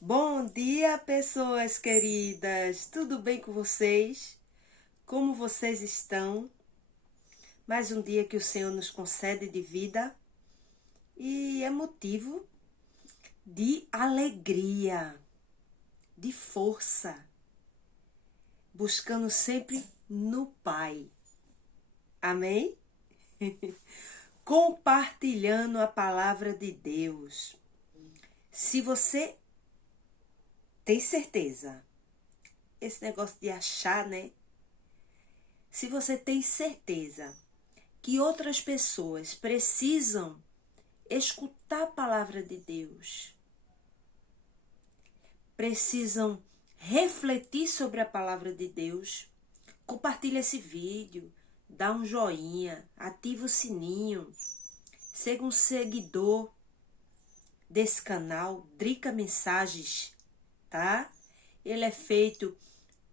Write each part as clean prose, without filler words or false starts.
Bom dia, pessoas queridas! Tudo bem com vocês? Como vocês estão? Mais um dia que o Senhor nos concede de vida e é motivo de alegria, de força, buscando sempre no Pai. Amém? Compartilhando a palavra de Deus. Se você tem certeza, esse negócio de achar, né? Se você tem certeza que outras pessoas precisam escutar a palavra de Deus, precisam refletir sobre a palavra de Deus, compartilha esse vídeo, dá um joinha, ativa o sininho, seja um seguidor desse canal, Drica Mensagens, tá? Ele é feito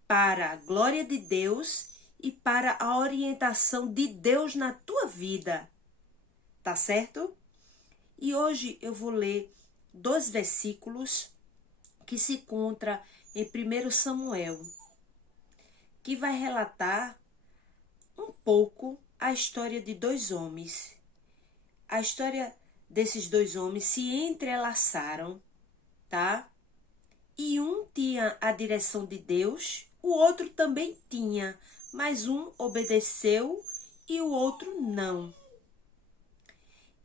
para a glória de Deus e para a orientação de Deus na tua vida, tá certo? E hoje eu vou ler 2 versículos que se encontra em 1 Samuel, que vai relatar um pouco a história de 2 homens. A história desses 2 homens se entrelaçaram, tá? E um tinha a direção de Deus, o outro também tinha, mas um obedeceu e o outro não.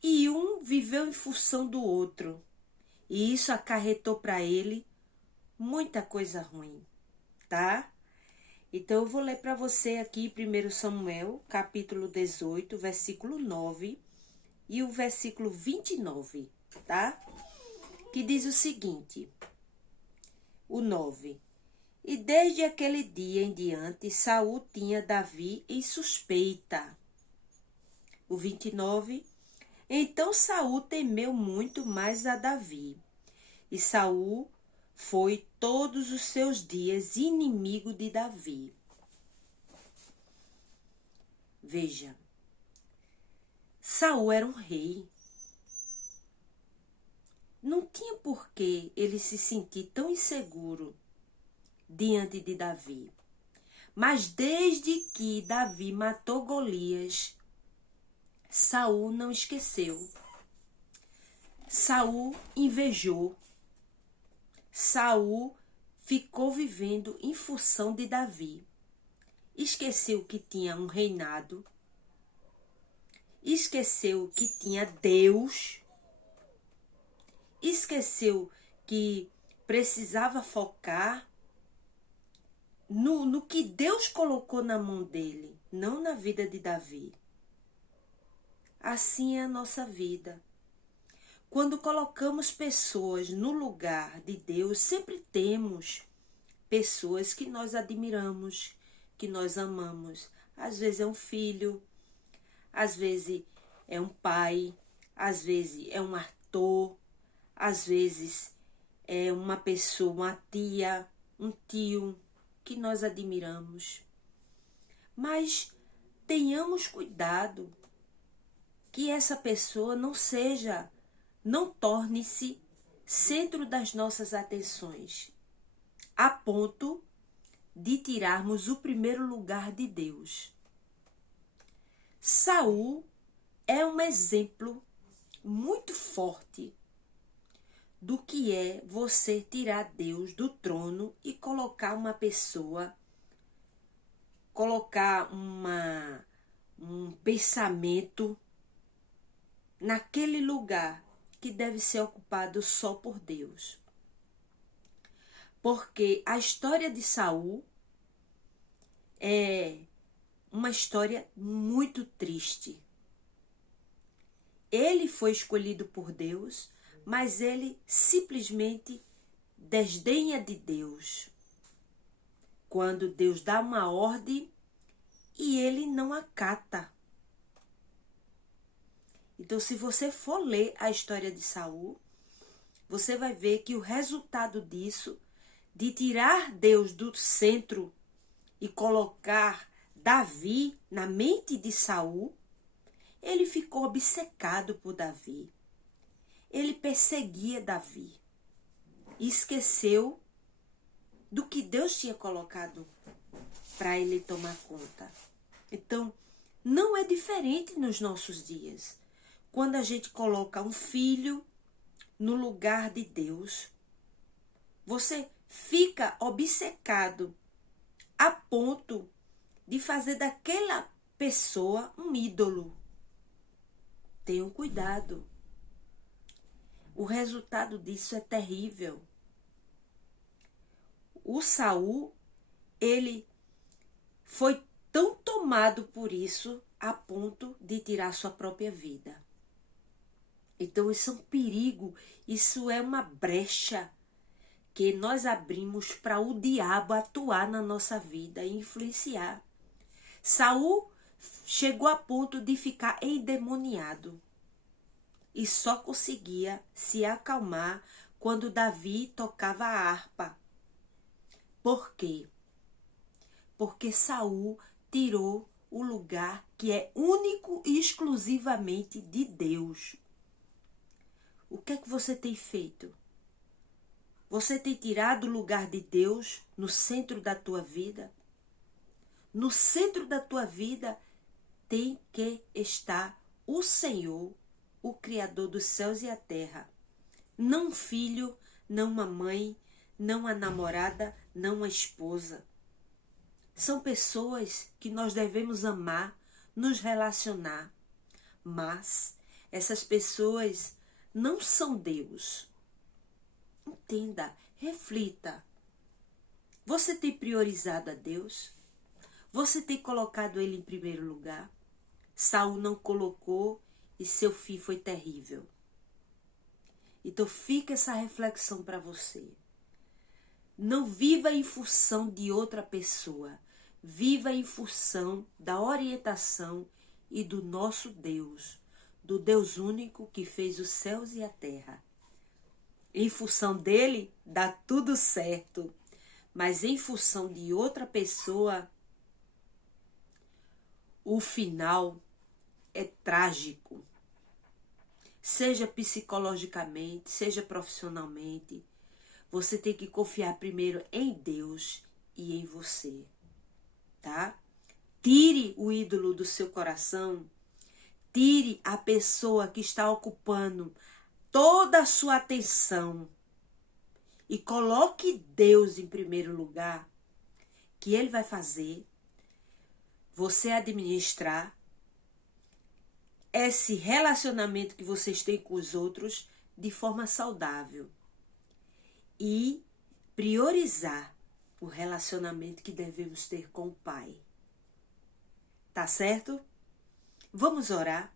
E um viveu em função do outro. E isso acarretou para ele muita coisa ruim, tá? Então eu vou ler para você aqui 1 Samuel, capítulo 18, versículo 9 e o versículo 29, tá? Que diz o seguinte, o 9. E desde aquele dia em diante, Saul tinha Davi em suspeita. O 29. Então Saul temeu muito mais a Davi. E Saul foi todos os seus dias inimigo de Davi. Veja, Saul era um rei. Não tinha por que ele se sentir tão inseguro diante de Davi. Mas desde que Davi matou Golias, Saul não esqueceu. Saul invejou. Saul ficou vivendo em função de Davi. Esqueceu que tinha um reinado. Esqueceu que tinha Deus. Esqueceu que precisava focar no que Deus colocou na mão dele, não na vida de Davi. Assim é a nossa vida. Quando colocamos pessoas no lugar de Deus, sempre temos pessoas que nós admiramos, que nós amamos. Às vezes é um filho, às vezes é um pai, às vezes é um ator, às vezes é uma pessoa, uma tia, um tio que nós admiramos. Mas tenhamos cuidado que essa pessoa não torne-se centro das nossas atenções, a ponto de tirarmos o primeiro lugar de Deus. Saul é um exemplo muito forte do que é você tirar Deus do trono e colocar uma pessoa, colocar um pensamento naquele lugar que deve ser ocupado só por Deus. Porque a história de Saul é uma história muito triste. Ele foi escolhido por Deus, mas ele simplesmente desdenha de Deus. Quando Deus dá uma ordem e ele não acata. Então, se você for ler a história de Saul, você vai ver que o resultado disso, de tirar Deus do centro e colocar Davi na mente de Saul, ele ficou obcecado por Davi. Ele perseguia Davi. e esqueceu do que Deus tinha colocado para ele tomar conta. Então, não é diferente nos nossos dias. Quando a gente coloca um filho no lugar de Deus, você fica obcecado a ponto de fazer daquela pessoa um ídolo. Tenham cuidado. O resultado disso é terrível. O Saul, ele foi tão tomado por isso a ponto de tirar sua própria vida. Então isso é um perigo, isso é uma brecha que nós abrimos para o diabo atuar na nossa vida e influenciar. Saul chegou a ponto de ficar endemoniado e só conseguia se acalmar quando Davi tocava a harpa. Por quê? Porque Saul tirou o lugar que é único e exclusivamente de Deus. O que é que você tem feito? Você tem tirado o lugar de Deus no centro da tua vida? No centro da tua vida tem que estar o Senhor, o Criador dos céus e a terra. Não um filho, não uma mãe, não a namorada, não a esposa. São pessoas que nós devemos amar, nos relacionar. Mas essas pessoas não são Deus. Entenda, reflita. Você tem priorizado a Deus? Você tem colocado Ele em primeiro lugar? Saul não colocou e seu fim foi terrível. Então fica essa reflexão para você. Não viva em função de outra pessoa. Viva em função da orientação e do nosso Deus, do Deus único que fez os céus e a terra. Em função dele, dá tudo certo. Mas em função de outra pessoa, o final é trágico. Seja psicologicamente, seja profissionalmente, você tem que confiar primeiro em Deus e em você, tá? Tire o ídolo do seu coração, tire a pessoa que está ocupando toda a sua atenção e coloque Deus em primeiro lugar, que Ele vai fazer você administrar esse relacionamento que vocês têm com os outros de forma saudável e priorizar o relacionamento que devemos ter com o Pai. Tá certo? Vamos orar?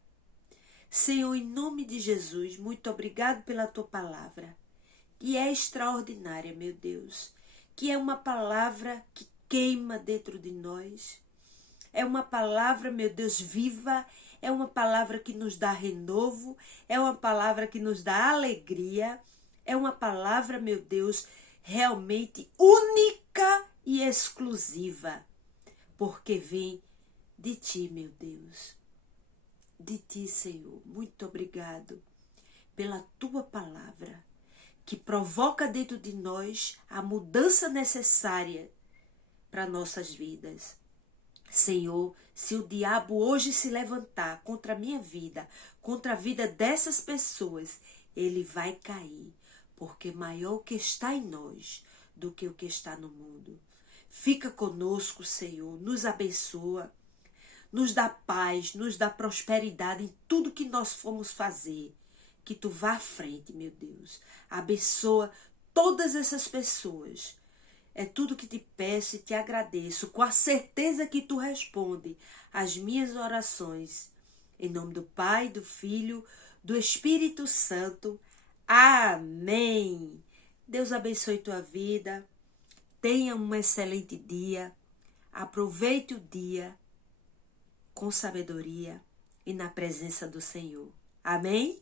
Senhor, em nome de Jesus, muito obrigado pela tua palavra, que é extraordinária, meu Deus, que é uma palavra que queima dentro de nós, é uma palavra, meu Deus, viva, é uma palavra que nos dá renovo, é uma palavra que nos dá alegria, é uma palavra, meu Deus, realmente única e exclusiva, porque vem de ti, meu Deus. De ti, Senhor, muito obrigado pela tua palavra que provoca dentro de nós a mudança necessária para nossas vidas. Senhor, se o diabo hoje se levantar contra a minha vida, contra a vida dessas pessoas, ele vai cair, porque maior o que está em nós do que o que está no mundo. Fica conosco, Senhor, nos abençoa. Nos dá paz, nos dá prosperidade em tudo que nós formos fazer. Que tu vá à frente, meu Deus. Abençoa todas essas pessoas. É tudo que te peço e te agradeço, com a certeza que tu responde às minhas orações. Em nome do Pai, do Filho, do Espírito Santo. Amém. Deus abençoe tua vida. Tenha um excelente dia. Aproveite o dia com sabedoria e na presença do Senhor. Amém?